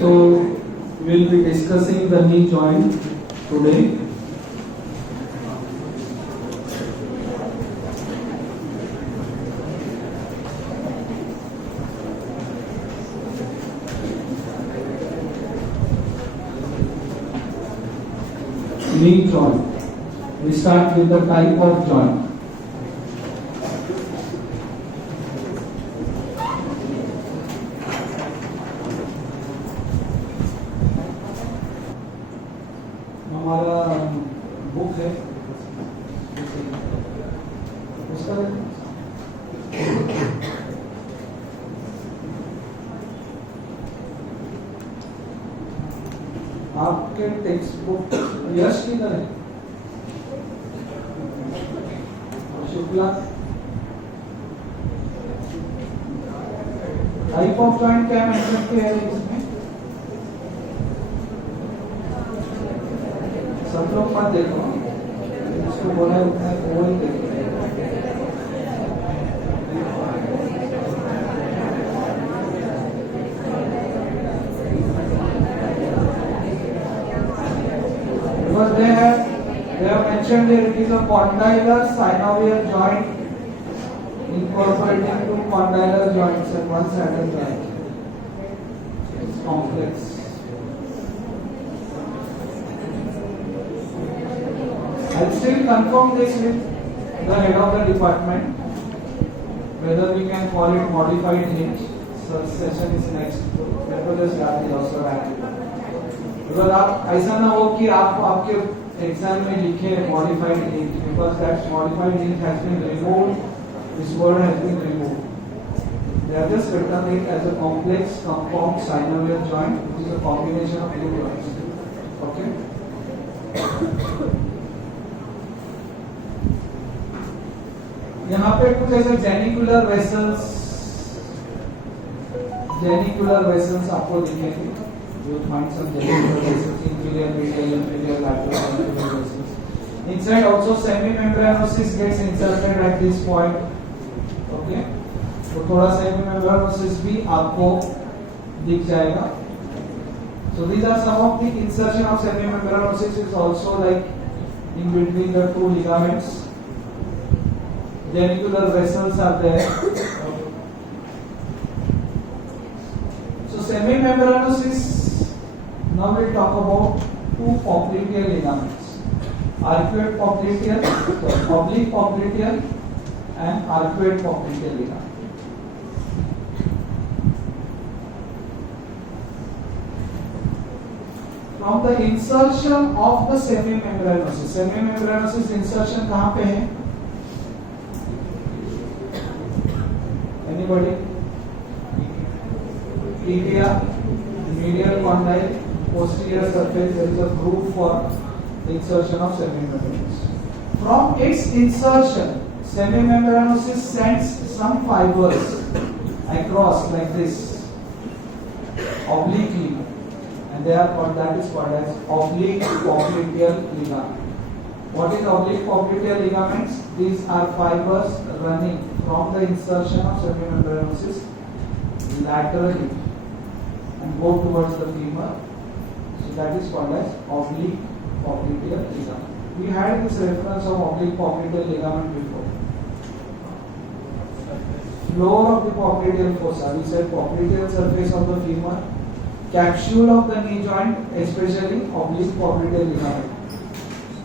So we'll be discussing the knee joint today. Knee joint. We start with the type of joint. हमारा book है उसका आपके text book यश किधर है Shukla type of joint क्या mention किया है इसमें सब लोग मत देखो इसको बोला उतना वो ही देखो because they have mentioned there it is a condylar synovial joint incorporating two condylar joints and one saddle joint. It's complex. I'll still confirm this with the head of the department whether we can call it modified hinge. So session is next. Therefore just grab the also because आप ऐसा ना हो कि आप आपके exam में लिखे modified hinge because that modified hinge has been removed. This word has been removed. They have just written it as a complex compound synovial joint, which is a combination of two joints. Okay. यहाँ पे कुछ ऐसे genicular vessels आपको दिखेंगे जो find some genicular vessels inferior medial inferior lateral anterior vessels. Inside also semimembranosus gets inserted at this point. Okay, तो थोड़ा semimembranosus भी आपको दिख जाएगा. So these are some of the insertion of semimembranosus is also like in between the two ligaments. Genicular vessels are there. So semimembranosus. Now we'll talk about two popliteal ligaments: arcuate popliteal, oblique popliteal, and arcuate popliteal ligament. From the insertion of the semimembranosus insertion कहाँ पे है? Anybody? Tibia, medial condyle, posterior surface. There is a groove for the insertion of semimembranosus. From its insertion, semimembranosus sends some fibers across like this, obliquely, and they are called, that is called as oblique popliteal ligament. What is oblique popliteal ligaments? These are fibers running from the insertion of semimembranosus laterally and go towards the femur. So that is called as oblique popliteal ligament. We had this reference of oblique popliteal ligament before. Floor of the popliteal fossa. We said popliteal surface of the femur, capsule of the knee joint, especially oblique popliteal ligament.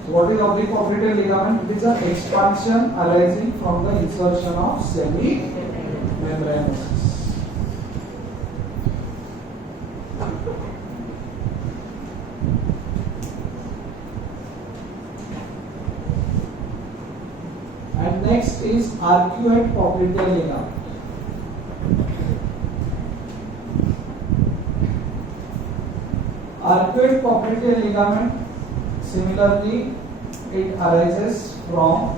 So what is oblique popliteal ligament? It is an expansion arising from the insertion of semimembranosus. And next is arcuate popliteal ligament. Arcuate popliteal ligament, similarly, it arises from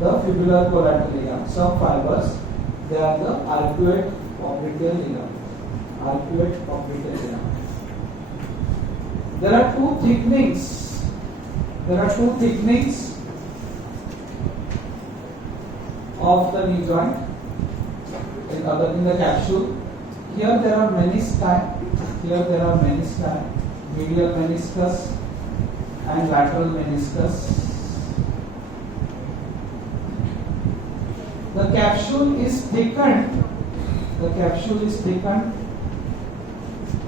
the fibular collateral ligament. Some fibers, they are the arcuate popliteal ligament. Arcuate popliteal ligament. There are two thicknings. Of the knee joint in the capsule. Here there are many strands Here there are menisci, medial meniscus and lateral meniscus. The capsule is thickened. The capsule is thickened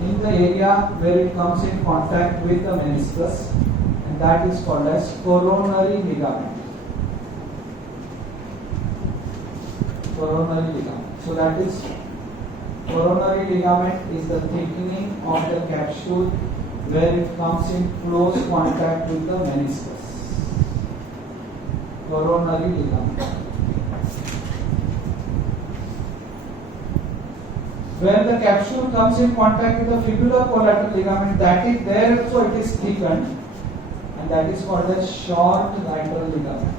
in the area where it comes in contact with the meniscus, and that is called as coronary ligament. Coronary ligament. So that is coronary ligament is the thickening of the capsule where it comes in close contact with the meniscus. Coronary ligament. When the capsule comes in contact with the fibular collateral ligament, that is there also it is thickened, and that is called as short lateral ligament.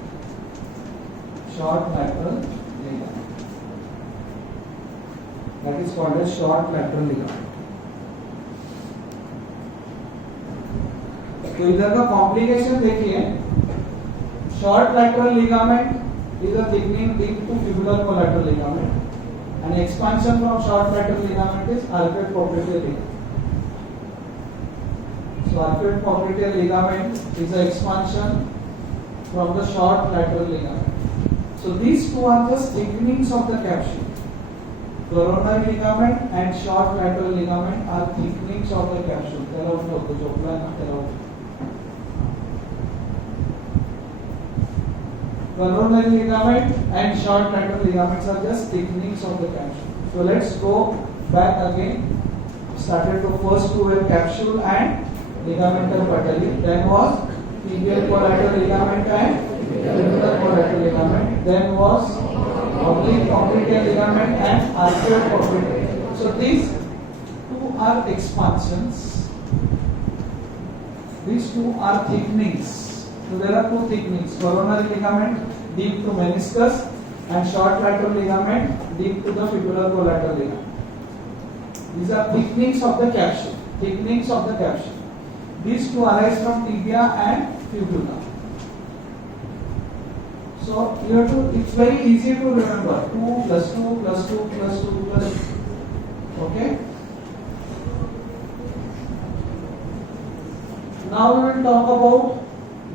Short lateral ligament. That is called as short lateral ligament. तो इधर का complication देखिए, short lateral ligament is a thickening due to fibular collateral ligament. And expansion from short lateral ligament is arcuate popliteal ligament. So arcuate popliteal ligament is an expansion from the short lateral ligament. So these two are just thickenings of the capsule. Coronary ligament and short lateral ligament are thickenings of the capsule. Tell out what the jopla na tell out. Coronary ligament and short lateral ligaments are just thickenings of the capsule. So let's go back again. Started to first two were capsule and ligamental patella. Then was tibial collateral ligament and fibular collateral ligament. Then was oblique popliteal ligament and arcuate popliteal. So these two are expansions. These two are thickenings. So there are two thickenings, coronary ligament deep to meniscus and short lateral ligament deep to the fibular collateral ligament. These are thickenings of the capsule. Thickenings of the capsule. These two arise from tibia and fibula. So you have to. It's very easy to remember. 2 plus 2 plus 2 plus 2 plus. Okay. Now we will talk about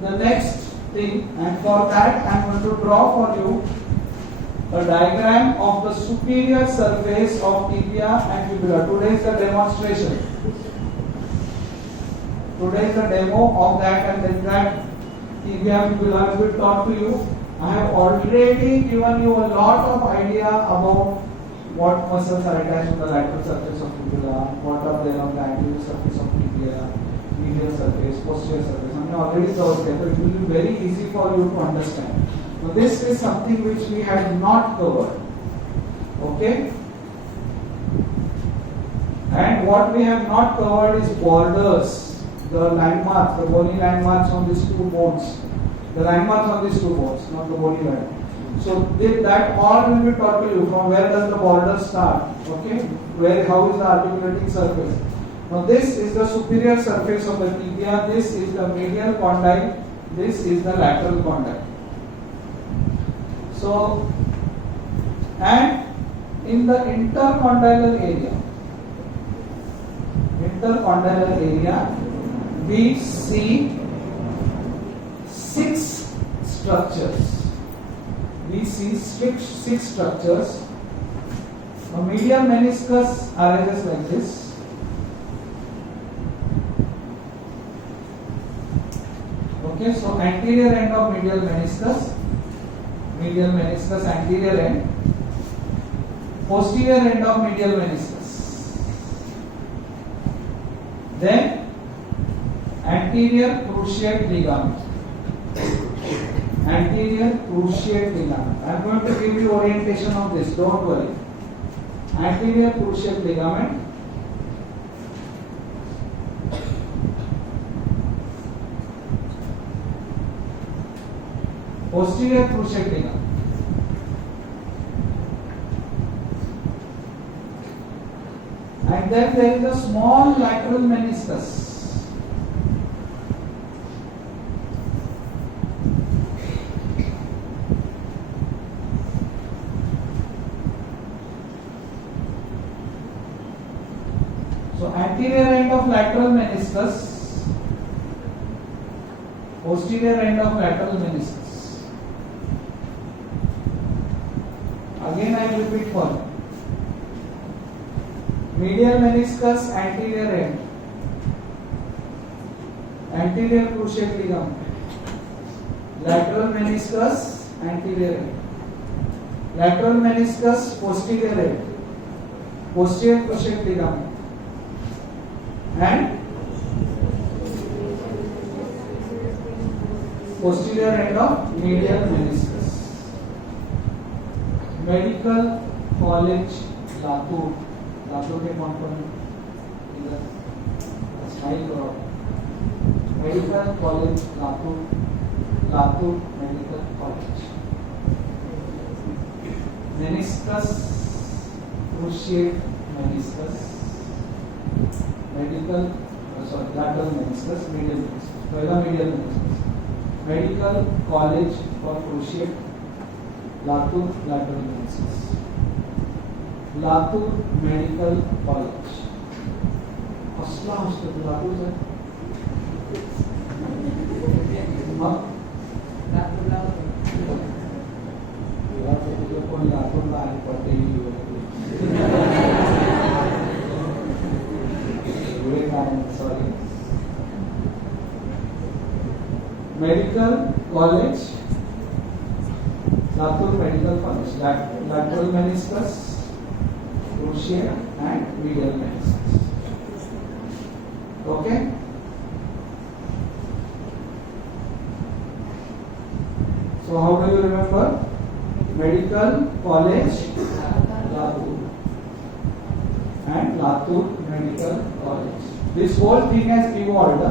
the next thing, and for that I am going to draw for you a diagram of the superior surface of tibia and fibula. Today is the demonstration. Today is the demo of that, and then that tibia and fibula will be taught to you. I have already given you a lot of idea about what muscles are attached to the lateral surface of fibula, what are there on the anterior surface of tibia, medial surface, posterior surface. I have already covered that, but it will be very easy for you to understand. Now this is something which we had not covered. Okay? And what we have not covered is borders, the landmarks, the bony landmarks on these two bones. The landmarks on these two bones, not the bony landmark. So that all will be taught to you. From where does the border start? Okay? How is the articulating surface? Now this is the superior surface of the tibia, this is the medial condyle, this is the lateral condyle. So, and in the intercondylar area, we see 6 structures. We see six structures. A medial meniscus arises like this. Okay, so anterior end of medial meniscus anterior end, posterior end of medial meniscus, then anterior cruciate ligament. Anterior cruciate ligament. I am going to give you orientation of this, don't worry. Anterior cruciate ligament, posterior cruciate ligament. And then there is a small lateral meniscus. So anterior end of lateral meniscus, posterior end of lateral meniscus. Again I repeat for you. Medial meniscus, anterior end, anterior cruciate ligament. Lateral meniscus, anterior end. Lateral meniscus, posterior end, posterior cruciate ligament. And posterior end of medial meniscus. Medical college Latur, Latur के कौन कौन इधर smile करो। Medical college Latur, Latur medical college. Meniscus, cruciate meniscus, medical sorry lateral meniscus, medial meniscus, पहला medial meniscus. Medical college for cruciate Latur lateral meniscus, Latur medical college. असला hospital Latur है मग लातूरला कोण लातूरला आहे Patel sorry medical college Latur Medical College, lateral meniscus, cruciate and medial meniscus. Okay? So how do you remember? Medical College, Latur and Latur Medical College. This whole thing has evolved.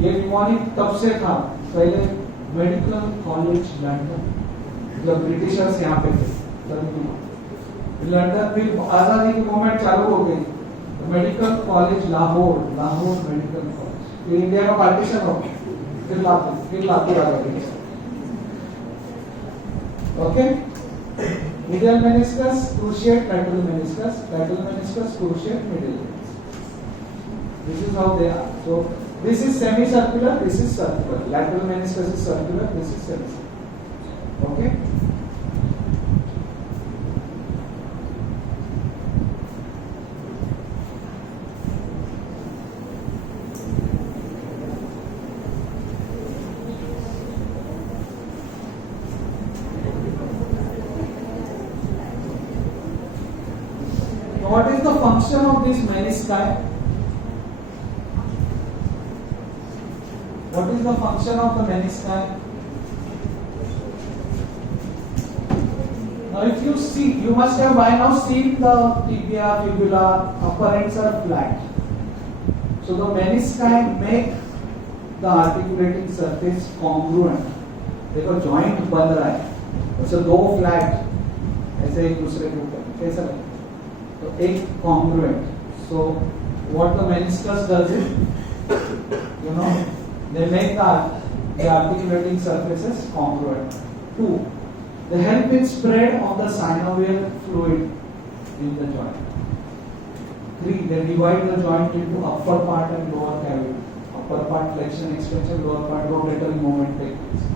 ये mnemonic तब से था, पहले medical college London जब Britishers यहाँ पे थे London, फिर आजादी की मूवमेंट चालू हो गई तो medical college Lahore, Lahore medical college, फिर इंडिया का पार्टीशन हो गया, फिर लातूर आ गई। Okay, medial meniscus, cruciate, lateral meniscus, cruciate, medial meniscus. This is how they are. So this is semicircular, this is circular. Lateral meniscus is circular, this is semicircular. Okay? Now what is the function of this menisci? What is the function of the menisci? Now if you see, you must have by now seen the tibia, fibula, upper ends are flat. So the menisci make the articulating surface congruent. देखो joint बन रहा है, ऐसे दो flat ऐसे एक दूसरे के ऊपर कैसा लगता है? तो एक congruent. So what the meniscus does is, they make the articulating surfaces congruent. 2. They help in spread of the synovial fluid in the joint. 3. They divide the joint into upper part and lower cavity. Upper part flexion, extension, lower part rotatory movement take place.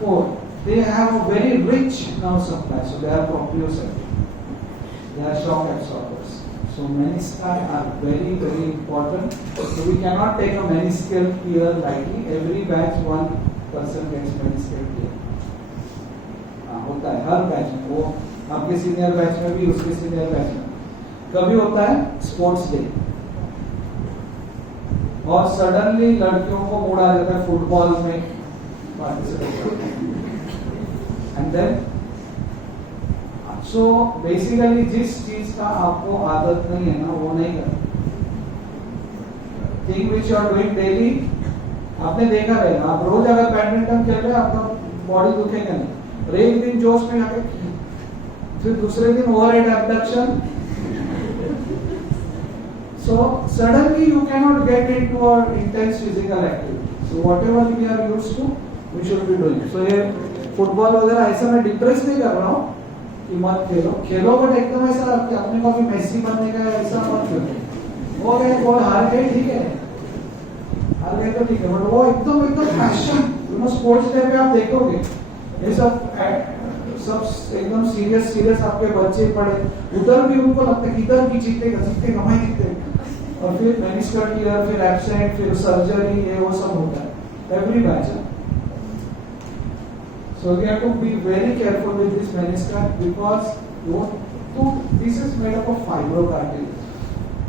4. They have a very rich nerve supply, so they are proprioceptive. They are shock absorbers. So menisci are very, very important. So we cannot take a meniscal tear lightly. Every batch one person gets meniscal tear. होता है हर batch में, वो आपके senior batch में भी उसके senior batch में कभी होता है स्पोर्ट्स डे और सडनली लड़कियों को मूड आ जाता है फुटबॉल में participate and then so basically जिस चीज का आपको आदत नहीं है ना वो नहीं करना। Thing which you are doing daily, आपने देखा रहेगा, आप रोज अगर बैडमिंटन खेल रहे हैं आपका बॉडी दुखेगा नहीं, एक दिन जोश में आके फिर दूसरे दिन overhead abduction, so suddenly you cannot get into an intense physical activity. So whatever we are used to, we should be doing. So ये फुटबॉल वगैरह ऐसा मैं डिप्रेस नहीं कर रहा हूँ कि मत खेलो, खेलो बट एकदम ऐसा कि अपने को भी मेसी बनने का ऐसा मत खेलो। वो गए गोल हार गए, ठीक है, हार गए तो ठीक है, बट वो एकदम एकदम पैशन, स्पोर्ट्स डे पे आप देखोगे ये सब एकदम सीरियस सीरियस आपके बच्चे पढ़े, उधर भी उनको लगता है कि इधर भी जीतेगा जीतेगा मैं जीतेगा, और फिर मेनिस्कल टीयर, फिर एब्सेंट, फिर सर्जरी, ये वो सब होता है every batch. So we have to be very careful with this meniscus because this is made up of fibrocartilage,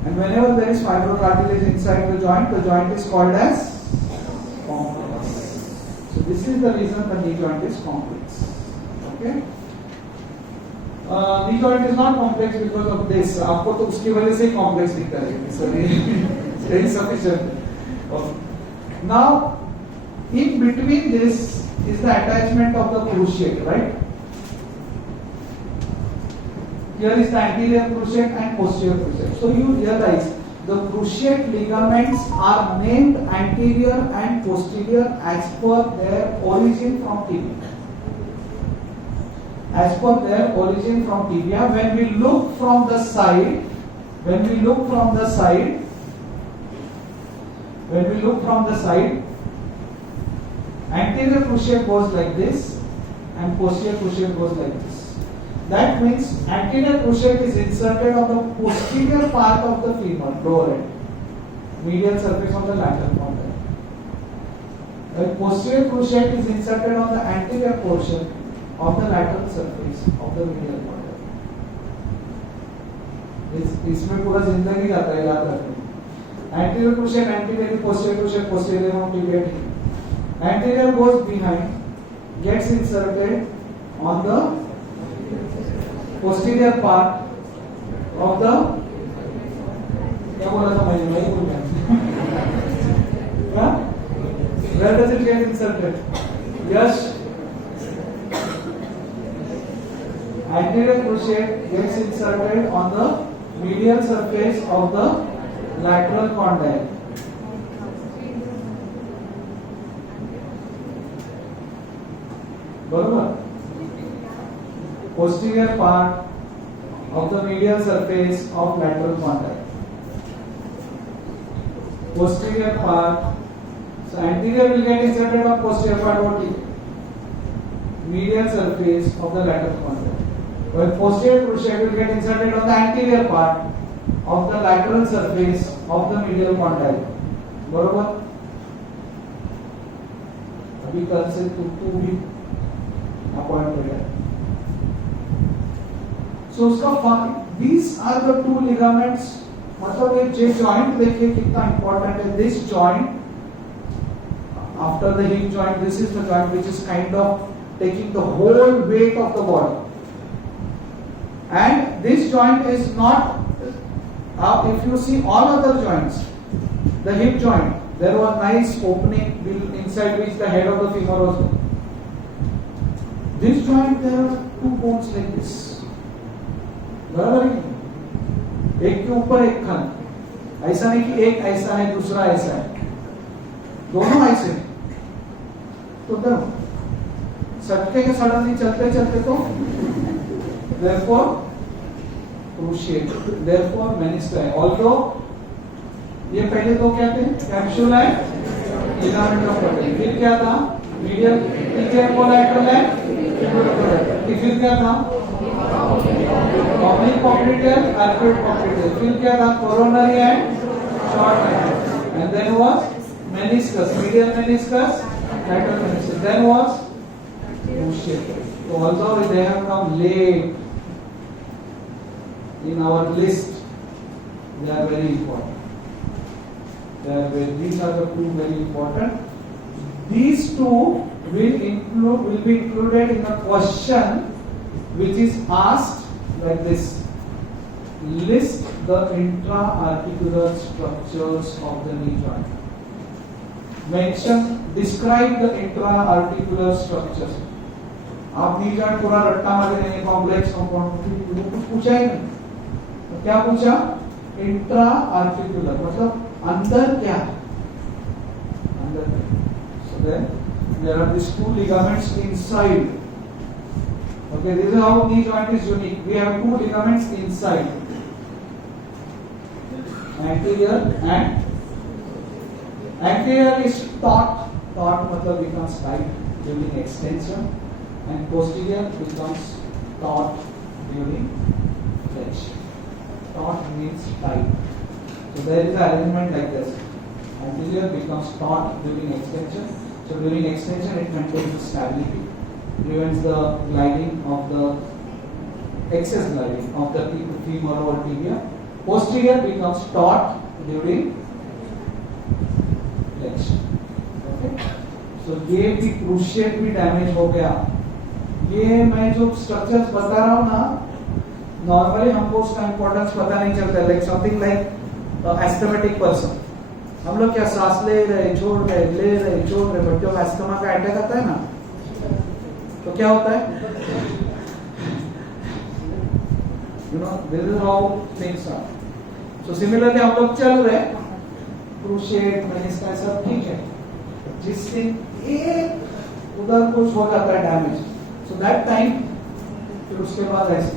and whenever there is fibrocartilage inside the joint is called as complex. So this is the reason the knee joint is complex. Okay. Knee joint is not complex because of this. आपको तो उसकी वजह से ही complex दिखता है. So insufficient. Okay. Now, in between this is the attachment of the cruciate, right? Here is the anterior cruciate and posterior cruciate. So you realize the cruciate ligaments are named anterior and posterior as per their origin from tibia. As per their origin from tibia, when we look from the side, anterior cruciate goes like this and posterior cruciate goes like this. That means anterior cruciate is inserted on the posterior part of the femur, lower end, medial surface of the lateral condyle. The posterior cruciate is inserted on the anterior portion of the lateral surface of the medial condyle. इसमें पूरा जिंदगी जाता है याद रखना. Anterior cruciate anterior, posterior cruciate posterior, हम tibia. Anterior goes behind, gets inserted on the posterior part of the, क्या बोला था मैंने, वही बोल गया. Where does it get inserted? Yes. Anterior cruciate gets inserted on the medial surface of the lateral condyle. बरोबर. Posterior part of the medial surface of lateral condyle. Posterior part. So anterior will get inserted on posterior part. What is medial surface of the lateral condyle? While posterior cruciate will get inserted on the anterior part of the lateral surface of the medial condyle. बरोबर. अभी कल से तू भी appointed है. So उसका these are the two ligaments. मतलब ये joint देखिए कितना important है. This joint after the hip joint, this is the joint which is kind of taking the whole weight of the body. And this joint is not. If you see all other joints, the hip joint, there was nice opening inside which the head of the femur was there. This joint, there are two bones like this. बराबर है, एक के ऊपर एक खंड. ऐसा नहीं कि एक ऐसा है दूसरा ऐसा है, दोनों ऐसे. तो सटके के सडनली चलते चलते तो therefore cruciate, therefore meniscus है. Although ये पहले तो क्या थे, कैप्सूला है, लिगामेंट ऑफ पटेल. फिर क्या था, मीडियल टीचर कोलैटरल है, फिर क्या था, ऑब्लिक पॉप्लिटेल, आर्कुएट पॉप्लिटेल. फिर क्या था, coronary and short end. And then was meniscus, medial meniscus, lateral meniscus. Then was cruciate. So although they have come late in our list, they are very important. These are the two very important. These two will be included in a question which is asked like this: list the intra-articular structures of the knee joint. Describe the intra-articular structures. आप knee joint पूरा रट्टा मारे नहीं, complex compound कुछ पूछा ही नहीं. तो क्या पूछा, इंट्रा आर्टिकुलर मतलब अंदर क्या है, अंदर. So then there are these two ligaments inside. Okay, this is how knee joint is unique. We have two ligaments inside. anterior and anterior is taut. Taut मतलब becomes tight during extension, and posterior becomes taut during flexion. Taut means tight. So there is an arrangement like this. Anterior becomes taut during extension. So during extension it maintains stability, prevents the gliding of the excess gliding of the femur over tibia. Posterior becomes taut during flexion. Okay. So ये भी cruciate भी damage हो गया. ये मैं जो structures बता रहा हूँ ना, नॉर्मली हमको उसका इंपॉर्टेंस पता नहीं चलता. Like something like asthmatic person, हम लोग क्या सांस ले रहे छोड़ रहे ले रहे छोड़ रहे, बट जब एस्थमा का अटैक आता है ना तो क्या होता है, you know, this is how things are. So similarly हम लोग चल रहे, क्रूशिएट मेनिस्कस सब ठीक है, जिस दिन एक उधर कुछ हो जाता है डैमेज, सो दैट टाइम फिर उसके बाद ऐसे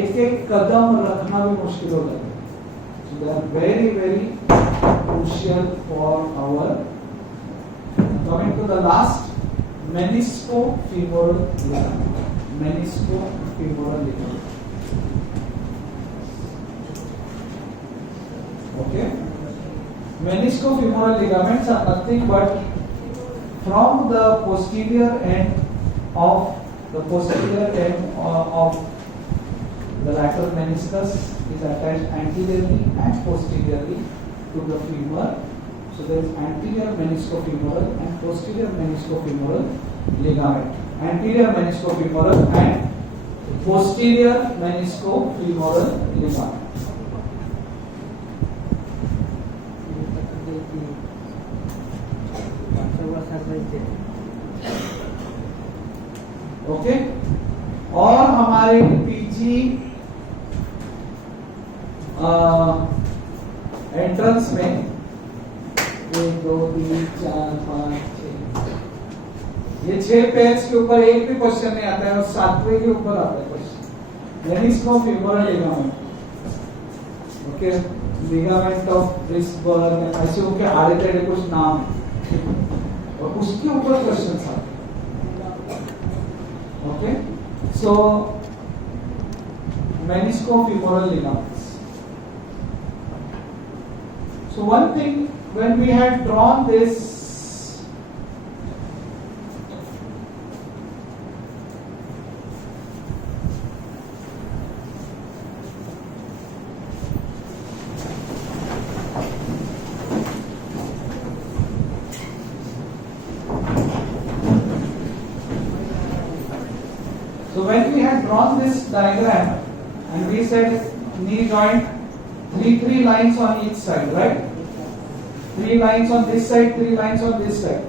एक एक कदम रखना भी मुश्किल हो जाता है. So they are very very crucial for our. Coming to the last, meniscofemoral ligament. Meniscofemoral ligament. Okay. Meniscofemoral ligaments are nothing but from the posterior end of the lateral meniscus is attached anteriorly and posteriorly to the femur. So there is anterior meniscofemoral and posterior meniscofemoral ligament. Anterior meniscofemoral and posterior meniscofemoral ligament. Okay. और हमारे PG entrance में 1 2 3 4 5 6 ये 6 pairs के ऊपर एक भी question नहीं आता है, और 7वें के ऊपर आता है question. Meniscofemoral ligament. Okay. Ligament of Wrisberg, ऐसे उनके आड़े टेढ़े कुछ नाम है, और उसके ऊपर क्वेश्चन आते हैं. Okay. So meniscofemoral ligaments. So one thing, when we had drawn this diagram, and we said knee joint, three lines on each side, right? 3 lines on this side, 3 lines on this side.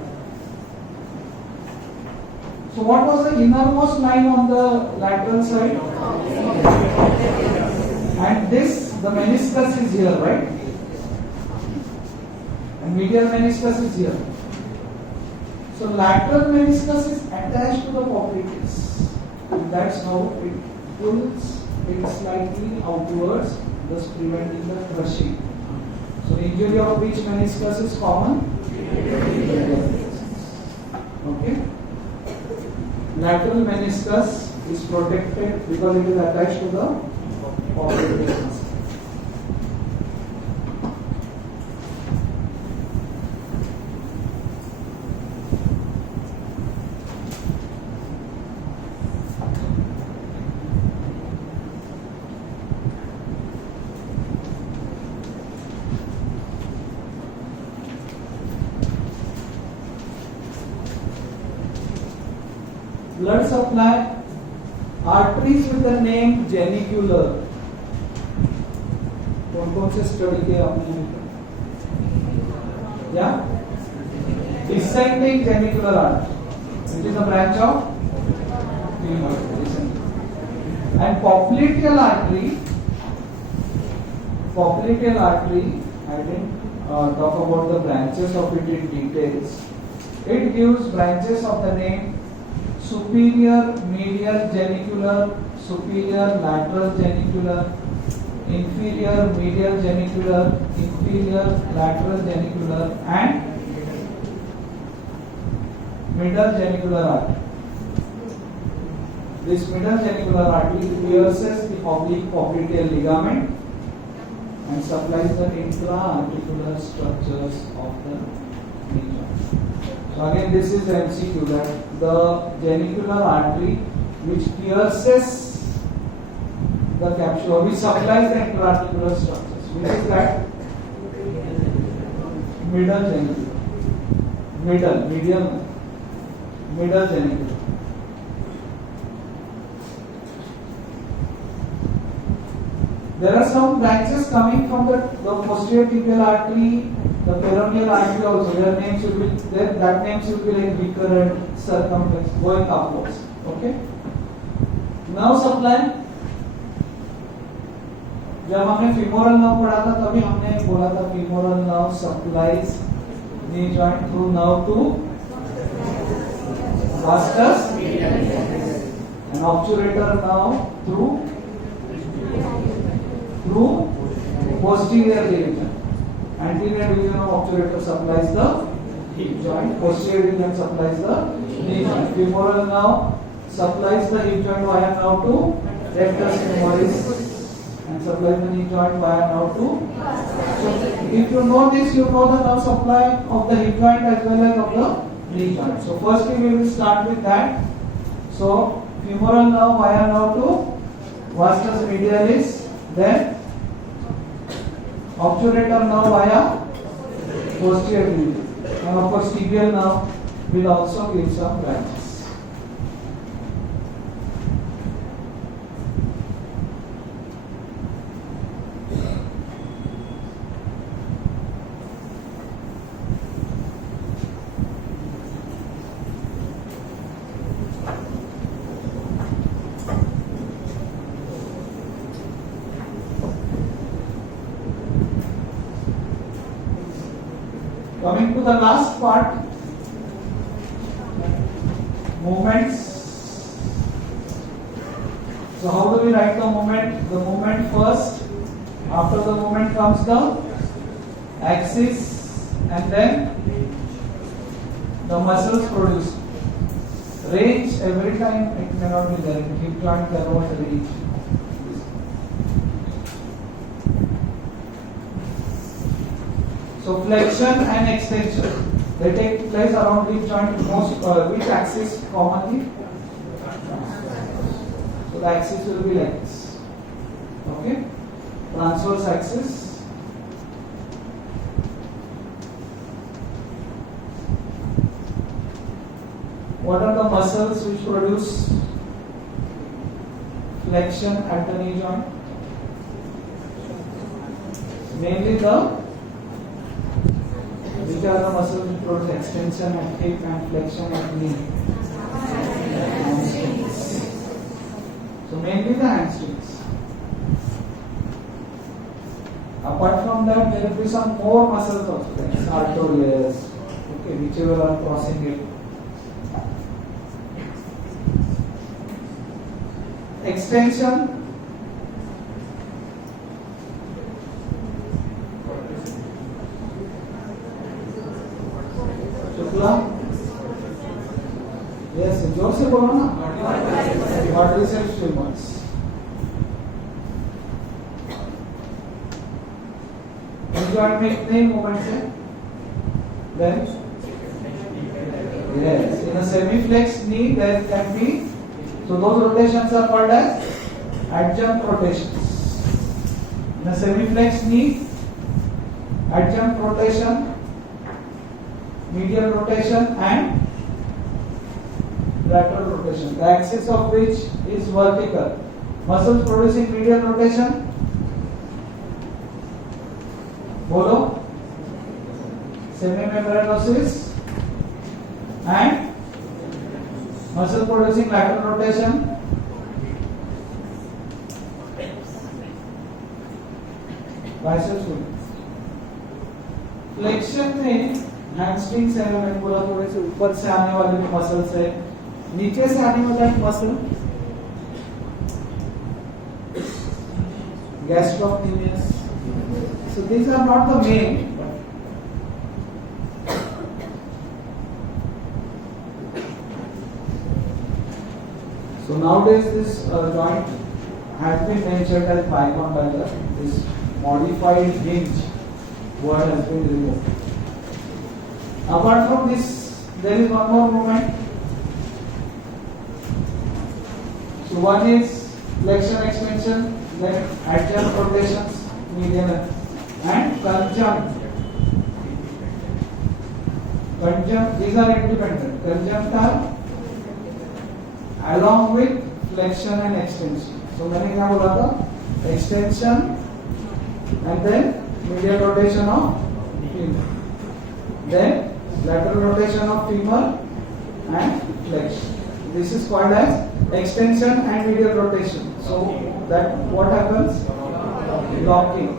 So what was the innermost line on the lateral side? And this, the meniscus is here, right? And medial meniscus is here. So lateral meniscus is attached to the popliteus, and that's how it pulls it slightly outwards, thus preventing the crushing. So injury of which meniscus is common? Okay. Lateral meniscus is protected because it is attached to the popliteus. Blood supply, arteries with the name genicular. कौन से study किए आपने? या descending genicular artery, which is a branch of femur. And popliteal artery, I didn't talk about the branches of it in details. It gives branches of the name superior medial genicular, superior lateral genicular, inferior medial genicular, inferior lateral genicular, and middle genicular artery. This middle genicular artery pierces the oblique popliteal ligament and supplies the intra-articular structures of the knee joint. So again, this is the MCQ, that the genicular artery which pierces the capsule, which supplies the intra-articular structures, which is that middle genicular, middle genicular. There are some branches coming from the posterior tibial artery, the peroneal artery also. Their names should be that name should be like recurrent, circumflex, going upwards. Okay. Nerve supply. जब हमने femoral nerve पढ़ा था तभी हमने बोला था femoral nerve supplies knee joint through nerve to vastus and obturator nerve through posterior division. Anterior division of obturator supplies the hip joint. Posterior division supplies the knee joint. Femoral nerve supplies the hip joint via nerve to rectus femoris and supplies the knee joint via nerve to. So if you know this, you know the nerve supply of the hip joint as well as of the knee joint. So firstly we will start with that. So femoral nerve via nerve to vastus medialis. Then obturator nerve via posterior division, and of course tibial nerve will also give some branches. Coming to the last part, movements. So how do we write the movement? The movement first. After the movement comes the axis, and then the muscles produce. Range every time it may not be there. Hip joint cannot reach. So flexion and extension, they take place around which joint, which axis commonly? So the axis will be like this. Okay, transverse axis. What are the muscles which produce flexion at the knee joint? Mainly which are the muscles which produce extension at hip and flexion at knee? Hamstrings. So mainly the hamstrings. Apart from that, there will be some more muscles also, like sartorius, okay, whichever are crossing it. Extension. Yes, जोर से बोलो ना. Quadriceps femurs. joint में कितने movements हैं? Then yes, in a semi-flexed knee there can be, so those rotations are called as adjunct rotations. In a semi-flexed knee, adjunct rotation, medial rotation and lateral rotation, the axis of which is vertical. Muscles producing medial rotation, bolo, semimembranosus, and muscle producing lateral rotation, biceps femoris. Flexion में hamstrings है, मैंने बोला थोड़े से ऊपर से आने वाले जो मसल्स है, नीचे से आने वाला एक muscle gastrocnemius. So these are not the main. So nowadays this joint has been mentioned as bicon by this modified hinge word has been removed. Apart from this, there is one more movement. So one is flexion extension, then adjunct rotations, median and conjunct. Conjunct, these are independent. Conjunct are along with flexion and extension. So मैंने क्या बोला था? Extension and then medial rotation of femur. Then lateral rotation of femur and flexion. This is called as extension and medial rotation. So that what happens? Locking.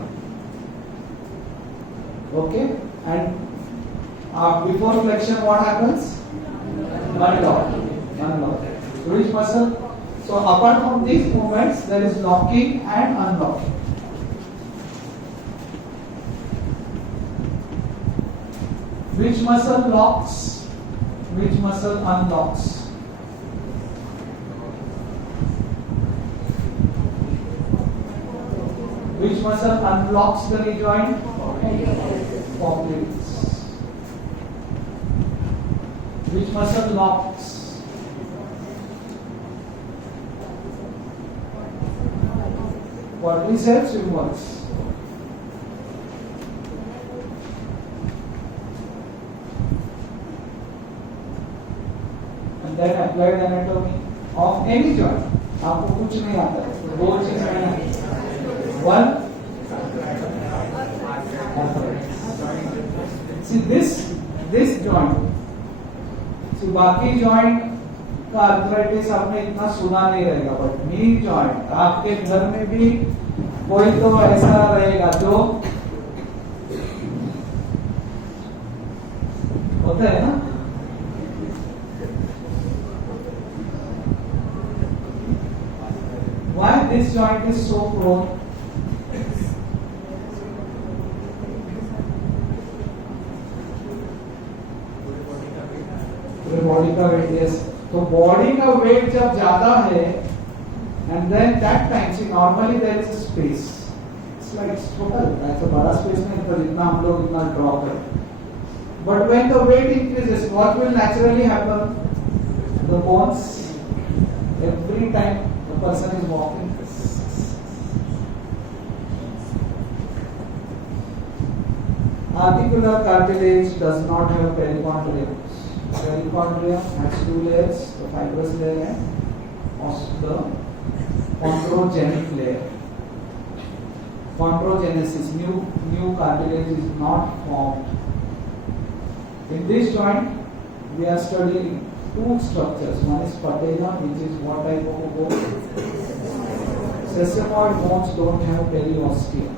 Okay, and before flexion what happens? Unlock. Unlock. Which muscle? So apart from these movements, there is locking and unlocking. Which muscle locks? Which muscle unlocks? Which muscle unlocks the knee joint? Popliteus. Which muscle locks? Quadriceps inverse. And then applied anatomy of any joint. आपको कुछ नहीं आता है. दो चीजें हैं. One. See this joint. See बाकी joint का आर्थराइटिस आपने इतना सुना नहीं रहेगा, बट नी जॉइंट आपके घर में भी कोई तो ऐसा रहेगा जो होता है ना. Why this joint is so prone? पूरे बॉडी का वेट. यस, तो बॉडी का वेट जब ज्यादा है and then that time see normally there is space. It's like total ऐसा बड़ा स्पेस नहीं पर इतना हम लोग इतना ड्रॉ करें. But when the weight increases what will naturally happen? The bones every time the person is walking. Articular cartilage does not have perichondrium. Perichondrium has two layers, the fibrous layer and the chondrogenic layer. Chondrogenesis, new cartilage is not formed. In this joint, we are studying two structures. One is patella, which is what type of bone? Sesamoid bones don't have periosteum.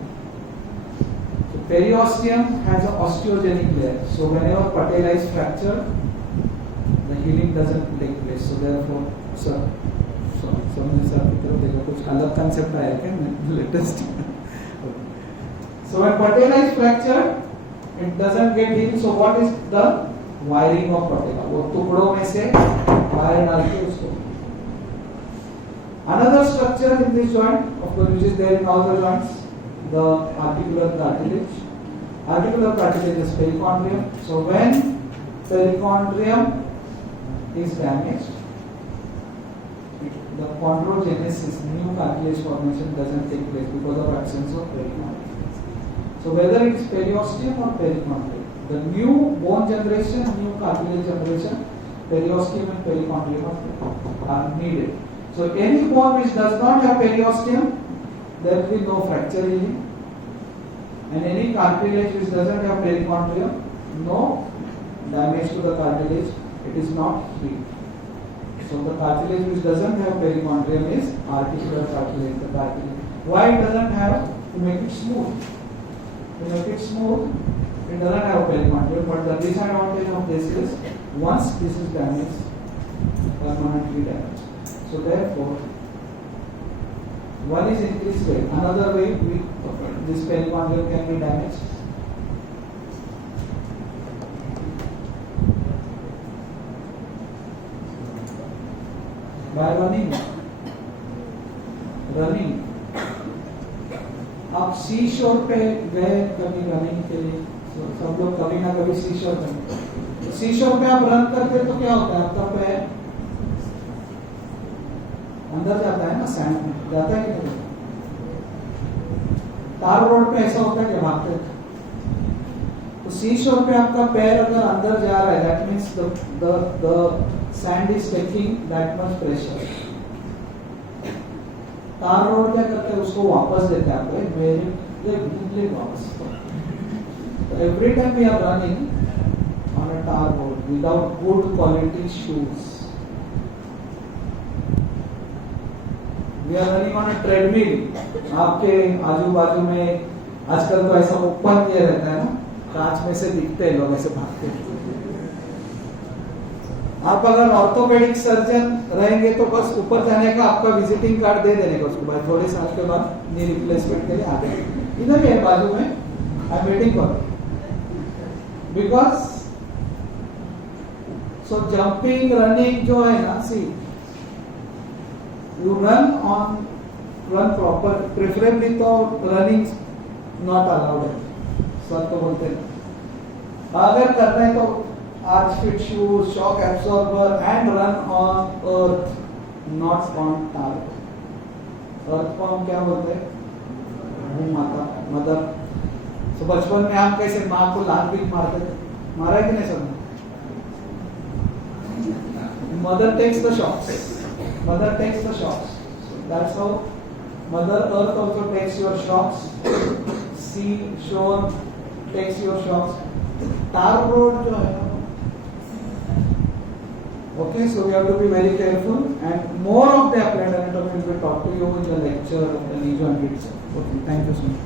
So periosteum has an osteogenic layer. So whenever patella is fractured, the healing doesn't take place. So therefore, sir की तरफ देखो, कुछ अलग concept आया क्या? Latest. So when patella is fractured, it doesn't get healed. So what is the wiring of patella? वो टुकड़ों में से वायर डाल के उसको. Another structure in this joint, of course, which is there in all the joints, the articular cartilage. Articular cartilage is perichondrium. So when perichondrium is damaged, the chondrogenesis, new cartilage formation doesn't take place because of absence of perichondrium. So whether it is periosteum or perichondrium, the new bone generation, new cartilage generation, periosteum and perichondrium are needed. So any bone which does not have periosteum, there will be no fracture healing, and any cartilage which doesn't have perichondrium, no damage to the cartilage, it is not healed. So the cartilage which doesn't have perichondrium is articular cartilage. The cartilage. Why it doesn't have? To make it smooth. To make it smooth, it doesn't have perichondrium. But the disadvantage of this is once this is damaged, permanently damaged. So therefore, One is increased weight. Another way, this pericondyle can be damaged. By running. आप सी शोर पे गए कभी running के लिए, सब लोग कभी ना कभी सी शोर पे, सी शोर पे आप रन करते तो क्या होता है, आपका पैर अंदर जाता है ना, सैंड में जाता है कि नहीं? तार रोड पे ऐसा होता है कि भागते थे, तो सी शोर पे आपका पैर अगर अंदर जा रहा है, that means the sand is taking that much pressure. तार रोड क्या करते हैं, उसको वापस देते हैं आपको मेरे वापस. तो every time we are running on a tar road without good quality shoes, we are running on a treadmill. आपके आजू बाजू में आजकल तो ऐसा ओपन किया रहता है ना, कांच में से दिखते हैं लोग ऐसे भागते हैं. आप अगर ऑर्थोपेडिक सर्जन रहेंगे तो बस ऊपर जाने का आपका विजिटिंग कार्ड दे देने का, उसके बाद थोड़े साल के बाद नी रिप्लेसमेंट के लिए आ जाएंगे. इधर ही है बाजू में, I am waiting for, because so jumping running जो है ना, सी यू रन प्रॉपर, प्रेफरेबली तो रनिंग नॉट अलाउड है, सर तो बोलते हैं. अगर करना है तो arch fit shoes, shock absorber and run on earth, not on tar. earth को हम क्या बोलते हैं, भूमि माता, मदर. तो बचपन में हम कैसे माँ को लात भी मारते थे, मारा है कि नहीं सबने? mother takes the shocks. That's how mother earth also takes your shocks. Sea shore takes your shocks. tar road जो है, okay, so we have to be very careful, and more of the applied anatomy will be taught to you in the lecture of the knee joint itself. Okay, thank you so much.